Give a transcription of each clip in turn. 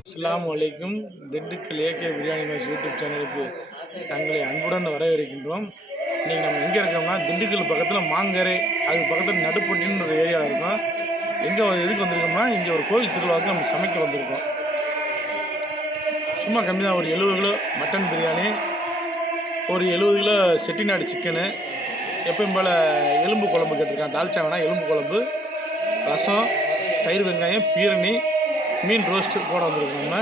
அஸ்ஸலாமு வலைக்கும் Dindigul AK biryani makes YouTube சேனலுக்கு தங்களை அன்புடன் வரவேற்கின்றோம். இன்றைக்கி நம்ம எங்கே இருக்கோம்னா திண்டுக்கல் பக்கத்தில் மாங்கரை அது பக்கத்தில் நடுப்பட்டின்னு ஒரு ஏரியாவில் இருக்கோம். எங்கே எதுக்கு வந்திருக்கோம்னா இங்கே ஒரு கோவில் திருவிழாவுக்கு நம்ம சமைக்க வந்திருக்கோம். சும்மா கம்மி தான் ஒரு எழுபது கிலோ மட்டன் பிரியாணி ஒரு எழுபது கிலோ செட்டிநாடு சிக்கனு எப்பயும் போல் எலும்பு குழம்பு கேட்டிருக்கான் தால்ச்சா வேணா எலும்பு குழம்பு ரசம் தயிர் வெங்காயம் பீரணி மீன் ரோஸ்ட்டு போட வந்திருக்கோம் நம்ம.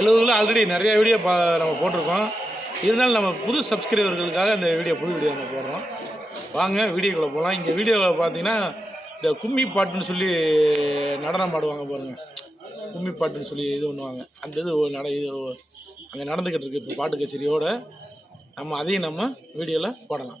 எழுபதுல ஆல்ரெடி நிறைய வீடியோ பா நம்ம போட்டிருக்கோம். இருந்தாலும் நம்ம புது சப்ஸ்கிரைபர்களுக்காக இந்த வீடியோ புது வீடியோ நம்ம போடுறோம். வாங்க வீடியோக்குள்ளே போகலாம் இங்கே வீடியோவில் பார்த்தீங்கன்னா இந்த கும்மி பாட்டுன்னு சொல்லி நடனம் ஆடுவாங்க பாருங்கள் கும்மி பாட்டுன்னு சொல்லி இது பண்ணுவாங்க. அந்த இது நட இது அங்கே நடந்துக்கிட்டு இருக்கு இப்போ பாட்டு கச்சேரியோடு. நம்ம அதையும் நம்ம வீடியோவில் போடலாம்.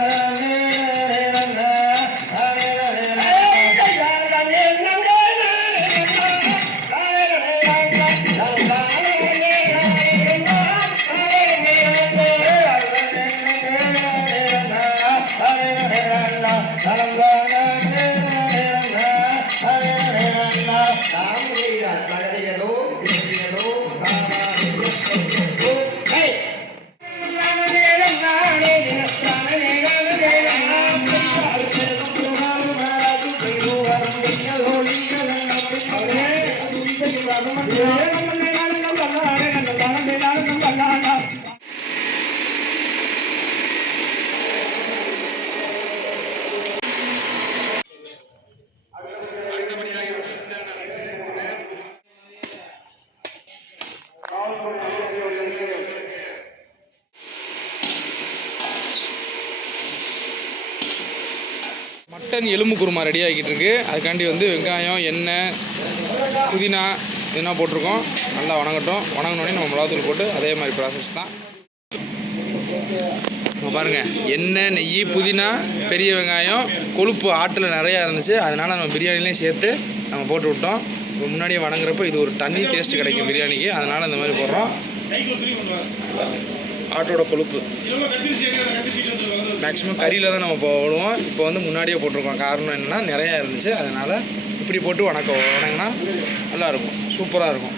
மட்டன் எலும்பு குருமா ரெடி ஆகிக்கிட்டு இருக்கு. அதுக்காண்டி வந்து வெங்காயம் எண்ணெய் புதினா இதெல்லாம் போட்டிருக்கோம். நல்லா வணங்கட்டும். வணங்கினோடனே நம்ம மிளகாத்தூள் போட்டு அதே மாதிரி ப்ராசஸ் தான். பாருங்க. எண்ணெய் நெய் புதினா பெரிய வெங்காயம் கொழுப்பு ஆட்டில் நிறையா இருந்துச்சு. அதனால் நம்ம பிரியாணிலையும் சேர்த்து நம்ம போட்டு விட்டோம். முன்னாடியே வணங்குறப்போ இது ஒரு தண்ணி டேஸ்ட் கிடைக்கும் பிரியாணிக்கு. அதனால் இந்த மாதிரி போடுறோம். ஆட்டோட கொழுப்பு. மேக்ஸிமம் கறியில் தான் நம்ம போடுவோம் இப்போ வந்து முன்னாடியே போட்டிருக்கோம். காரணம் என்னென்னா நிறையா இருந்துச்சு. அதனால் இப்படி போட்டு வணக்கம். வணங்கினா நல்லாயிருக்கும் சூப்பராக இருக்கும்.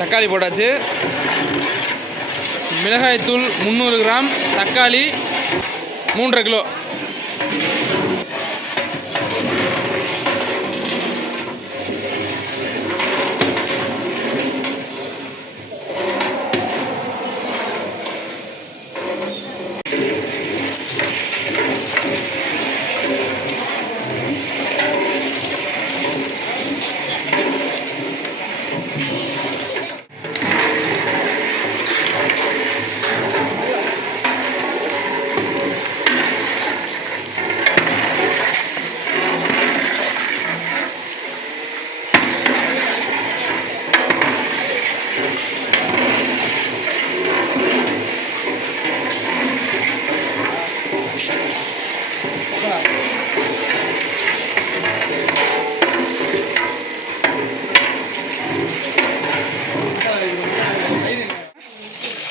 தக்காளி போட்டாச்சு. மிளகாய்த்தூள் முந்நூறு கிராம் தக்காளி மூன்றரை கிலோ.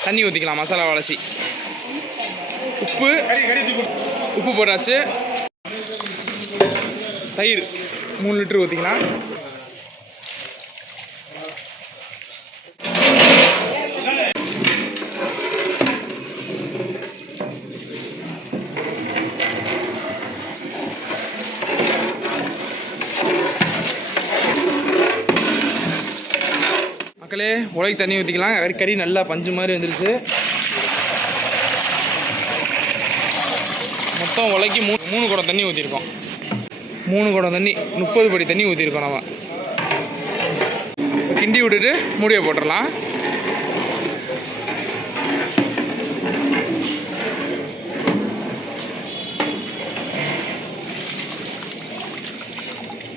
தண்ணி ஊற்றிக்கலாம் மசாலா வளசி. உப்பு. உப்பு போட்டாச்சு. தயிர் மூணு லிட்டர் ஊற்றிக்கலாம் உலகி தண்ணி ஊற்றிக்கலாம் கறி கறி நல்லா பஞ்சு மாதிரி வந்துருச்சு. மொத்தம் உலக்கி மூணு மூணு குடம் தண்ணி ஊற்றிருக்கோம் மூணு குடம் தண்ணி முப்பது படி தண்ணி ஊற்றிருக்கோம் நம்ம. கிண்டி விட்டுட்டு மூடியை போட்டுடலாம்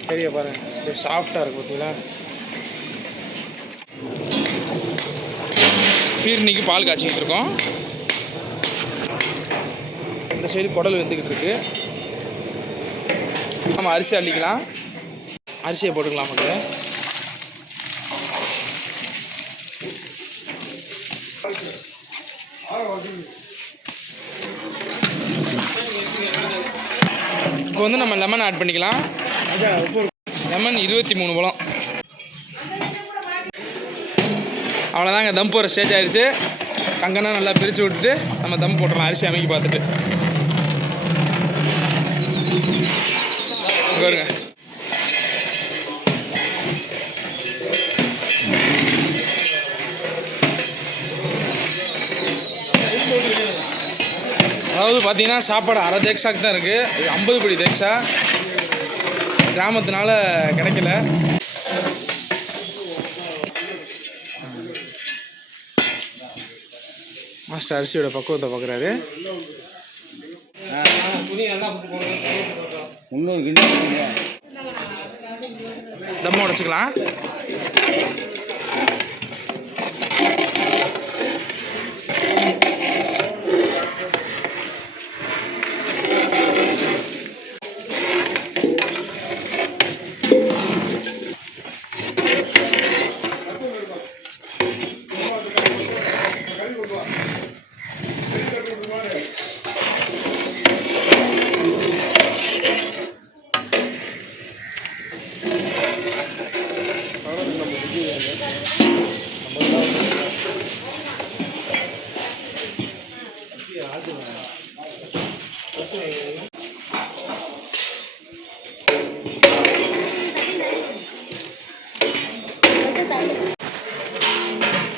சரியா பாருங்க சாஃப்டாக இருக்கு பார்த்தீங்களா பீர்னிக்கு பால் காய்ச்சிக்கிட்டு இருக்கோம். இந்த சைடு குடல் வெந்துக்கிட்டு இருக்கு. நம்ம அரிசி அள்ளிக்கலாம். அரிசியை போட்டுக்கலாம் மக்களே இப்போ வந்து நம்ம லெமன் ஆட் பண்ணிக்கலாம். லெமன் இருபத்தி மூணு பழம். அவ்வளோதாங்க தம் போகிற ஸ்டேஜ் ஆயிடுச்சு. கங்கனா நல்லா பிரித்து விட்டுட்டு நம்ம தம் போட்டுடலாம் அரிசி அமைக்கி பார்த்துட்டு. பாருங்க. அதாவது பார்த்தீங்கன்னா சாப்பாடு அரை தேக்ஸாக்கு தான் இருக்குது ஐம்பது படி தேக்ஸா கிராமத்தினால கிடைக்கல. மாஸ்டர் அரிசியோட பக்குவத்தை பார்க்குறாரு. கிலோ தம்ம உடச்சிக்கலாம்.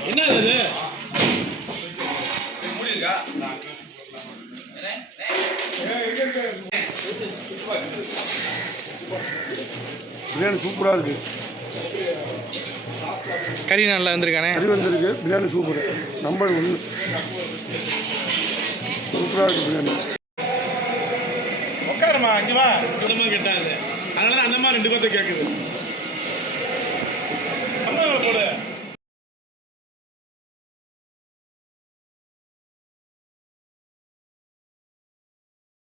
என்ன பிரியாணி சூப்பராக இருக்குது கறி நல்லா வந்திருக்கானே? கறி வந்திருக்கு. பிரியாணி சூப்பர். நம்பர் ஒன்று சூப்பராக இருக்குது பிரியாணி. உட்காருமா இங்கே வா. இந்த கெட்டாது அதனால தான் அந்த மாதிரி ரெண்டு பேர்த்த கேட்குது